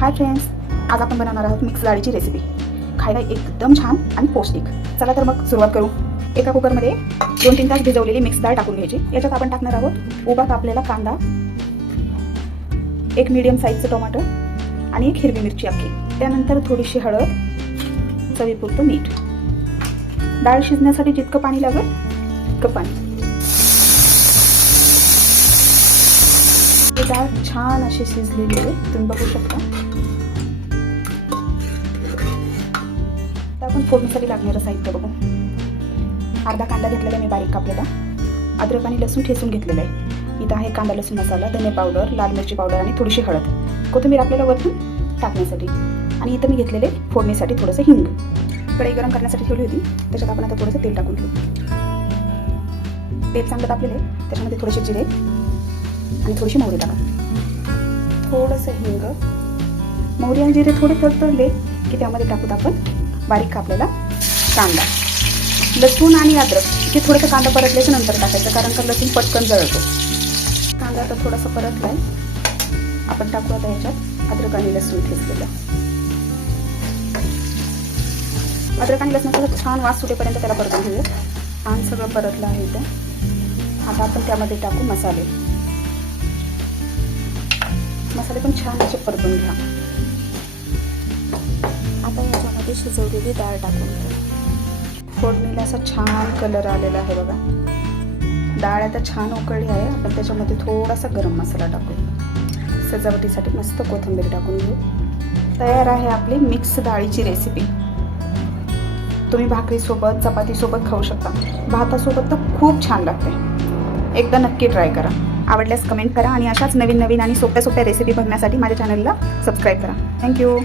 Hi friends, आज आपण बनवणार आहोत मिक्स डाळीची रेसिपी. खायला एकदम छान आणि पौष्टिक. चला तर मग सुरुवात करू. एका कुकरमध्ये 2-3 तास भिजवलेली मिक्स डाळ टाकून घ्यायची. याच्यात आपण टाकणार आहोत उभा कापलेला कांदा, एक मीडियम साईजचं टोमॅटो आणि एक हिरवी मिरची अख्खी. त्यानंतर थोडीशी हळद, चवीपुरतं मीठ. डाळ शिजण्यासाठी जितकं पाणी लागेल तितकं पाणी. ही डाळ छान अशी शिजलेली आहे, तुम्ही बघू शकता. तर आपण फोडणीसाठी लागणारं साहित्य बघू. अर्धा कांदा घेतलेला मी बारीक कापलेला, अद्रक आणि लसूण ठेचून घेतलेलं आहे. इथं आहे कांदा लसूण मसाला, धने पावडर, लाल मिरची पावडर आणि थोडीशी हळद. कोथिंबीर आपल्याला वरतून टाकण्यासाठी. आणि इथं मी घेतलेले फोडणीसाठी थोडंसं हिंग. कढई गरम करण्यासाठी ठेवली होती, त्याच्यात आपण आता थोडंसं तेल टाकून घेऊ. तेल चांगलं तापलेलं आहे, त्याच्यामध्ये थोडेसे जिरे आणि थोडीशी मोहरी टाका. थोडंसं हिंग, मोहरी आणि जिरे थोडे तडतडले की त्यामध्ये टाकूत आपण बारीक कापलेला कांदा. लसूण आणि अद्रक हे थोडंसं कांदा परतल्याच्या नंतर टाकायचं, कारण का लसूण पटकन जळतो. कांदा आता थोडासा परतलाय, आपण टाकू आता याच्यात अद्रक आणि लसूण ठेचलेलं. अद्रक आणि लसणाचा छान वास सुटेपर्यंत त्याला परतून घेऊया. छान सगळं परतलं आहे इथं. आता आपण त्यामध्ये टाकू मसाले. मसाले पण छान असे परतून घ्या. आता याच्यामध्ये शिजवलेली डाळ टाकून घ्या. फोडणीला असा छान कलर आलेला आहे बघा. डाळ आता छान उकळली आहे. आपण त्याच्यामध्ये थोडासा गरम मसाला टाकू. सजावटीसाठी मस्त कोथिंबीर टाकून घेऊ. तयार आहे आपली मिक्स डाळीची रेसिपी. तुम्ही भाकरीसोबत, चपातीसोबत खाऊ शकता. भातासोबत तर खूप छान लागते. एकदा नक्की ट्राय करा. आवडल्यास कमेंट करा आणि अशाच नवीन आणि सोप्या रेसिपी बघण्यासाठी माझ्या चॅनलला सबस्क्राईब करा. थँक्यू.